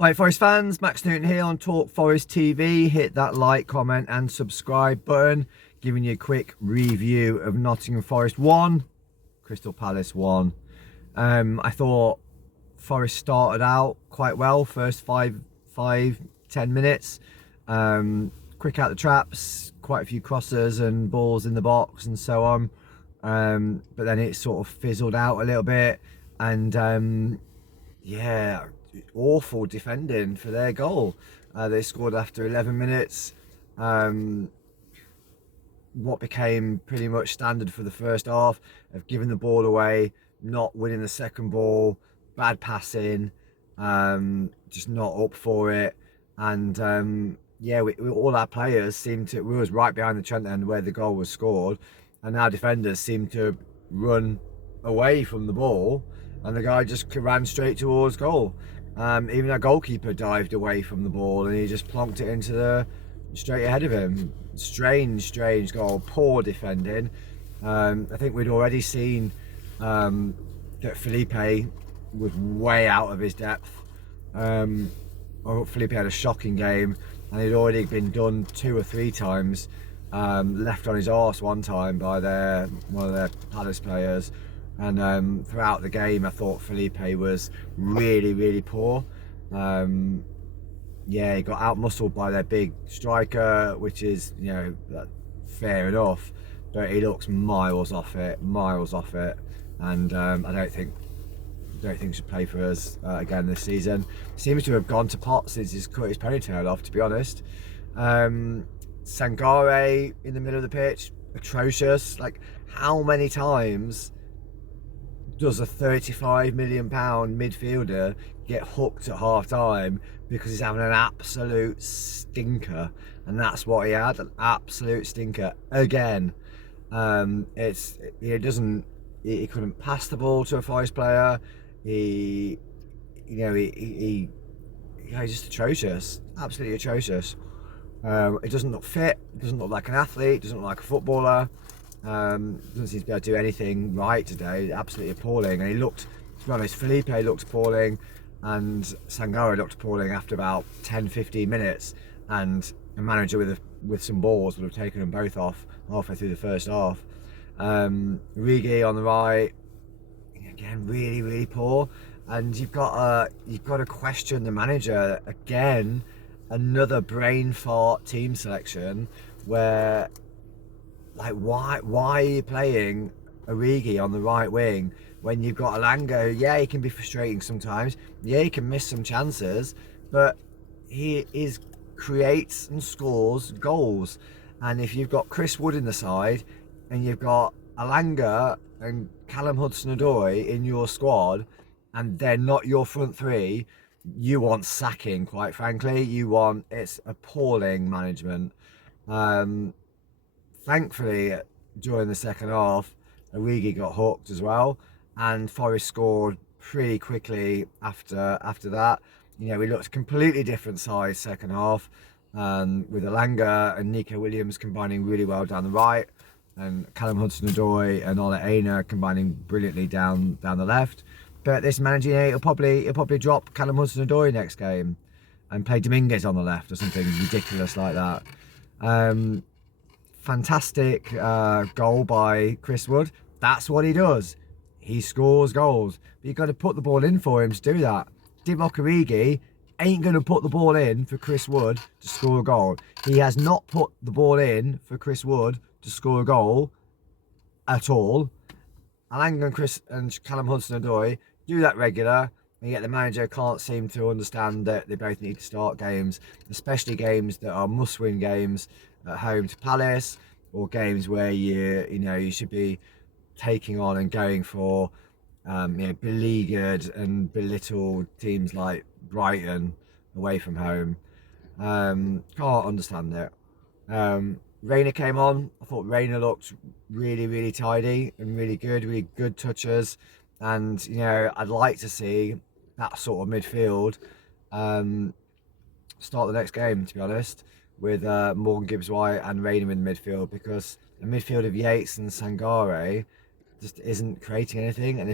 Right, Forest fans, Max Newton here on Talk Forest TV. Hit that like, comment and subscribe button. Giving you a quick review of Nottingham Forest 1, Crystal Palace 1. I thought Forest started out quite well, first 10 minutes. Quick out the traps, quite a few crosses and balls in the box and so on. But then it sort of fizzled out a little bit. And yeah, awful defending for their goal. They scored after 11 minutes. What became pretty much standard for the first half of giving the ball away, not winning the second ball, bad passing, just not up for it. And yeah, all our players seemed to, we was right behind the Trent end where the goal was scored, and our defenders seemed to run away from the ball, and the guy just ran straight towards goal. Even our goalkeeper dived away from the ball and he just plonked it into the straight ahead of him. Strange goal, poor defending. I think we'd already seen that Felipe was way out of his depth. Felipe had a shocking game, and he'd already been done 2 or 3 times, left on his arse one time by one of their Palace players. And throughout the game, I thought Felipe was really poor. Yeah, he got out-muscled by their big striker, which is, you know, fair enough. But he looks miles off it. And I don't think he should play for us again this season. Seems to have gone to pot since he's cut his ponytail off, to be honest. Sangare in the middle of the pitch, atrocious. Like, how many times does a £35 million midfielder get hooked at half time because he's having an absolute stinker? And that's what he had, an absolute stinker again. He couldn't pass the ball to a Forest player. He's just atrocious, absolutely atrocious. It doesn't look fit, doesn't look like an athlete, doesn't look like a footballer. Doesn't seem to be able to do anything right today. Absolutely appalling. And he looked, to be honest, Felipe looked appalling, and Sangare looked appalling after about 10-15 minutes. And a manager with some balls would have taken them both off halfway through the first half. Rigi on the right, again, really poor. And you've got to question the manager again. Another brain fart team selection where, like, why are you playing Origi on the right wing when you've got Alanga? Yeah, he can be frustrating sometimes. Yeah, he can miss some chances, but he creates and scores goals. And if you've got Chris Wood in the side and you've got Alanga and Callum Hudson-Odoi in your squad, and they're not your front three, you want sacking, quite frankly. It's appalling management. Thankfully, during the second half, Origi got hooked as well, and Forest scored pretty quickly after that. You know, we looked a completely different side second half, with Alanga and Nico Williams combining really well down the right, and Callum Hudson-Odoi and Ole Aina combining brilliantly down the left. But this manager, he'll probably drop Callum Hudson-Odoi next game and play Dominguez on the left or something ridiculous like that. Fantastic goal by Chris Wood. That's what he does. He scores goals. But you've got to put the ball in for him to do that. Divock Origi ain't going to put the ball in for Chris Wood to score a goal. He has not put the ball in for Chris Wood to score a goal at all. Alanga and Callum Hudson-Odoi do that regular, and yet the manager can't seem to understand that they both need to start games, especially games that are must-win games at home to Palace, or games where you should be taking on and going for beleaguered and belittled teams like Brighton away from home. Can't understand it. Reina came on. I thought Reina looked really tidy and really good touches. And, you know, I'd like to see that sort of midfield start the next game, to be honest, with Morgan Gibbs-White and Reina in the midfield, because the midfield of Yates and Sangare just isn't creating anything and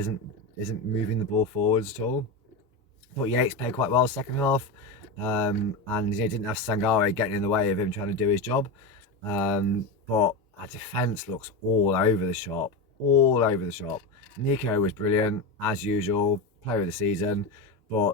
isn't moving the ball forwards at all. thought Yates played quite well second half, and he didn't have Sangare getting in the way of him trying to do his job. But our defence looks all over the shop, all over the shop. Nico was brilliant as usual, player of the season, but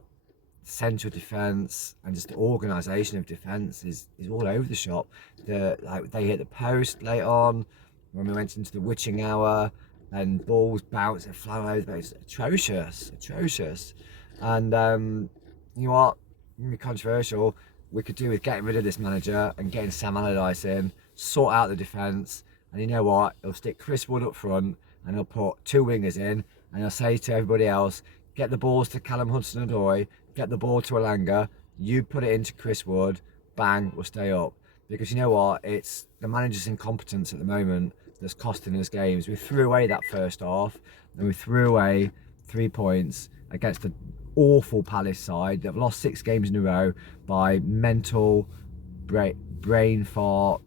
central defence and just the organisation of defence is all over the shop. They hit the post late on when we went into the witching hour, and balls bounced and flying over the place. Atrocious. And you know what? Really controversial. We could do with getting rid of this manager and getting Sam Allardyce in, sort out the defence, and you know what? He'll stick Chris Wood up front and he'll put 2 wingers in, and he'll say to everybody else, get the balls to Callum Hudson-Odoi, get the ball to Alanga, you put it into Chris Wood, bang, we'll stay up. Because you know what? It's the manager's incompetence at the moment that's costing us games. We threw away that first half, and we threw away 3 points against the awful Palace side that have lost 6 games in a row by mental brain fart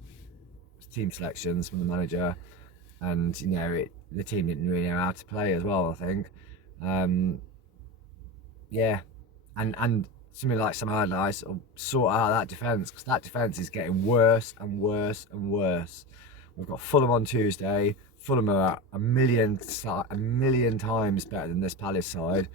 team selections from the manager. And you know, the team didn't really know how to play as well, I think. Yeah, and something like Sam Allardyce will sort out that defence, because that defence is getting worse and worse and worse. We've got Fulham on Tuesday. Fulham are a million times better than this Palace side,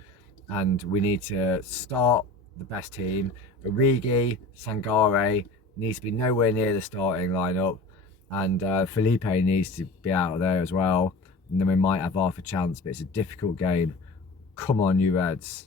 and we need to start the best team. Origi, Sangare needs to be nowhere near the starting lineup, and Felipe needs to be out of there as well. And then we might have half a chance, but it's a difficult game. Come on, you Reds.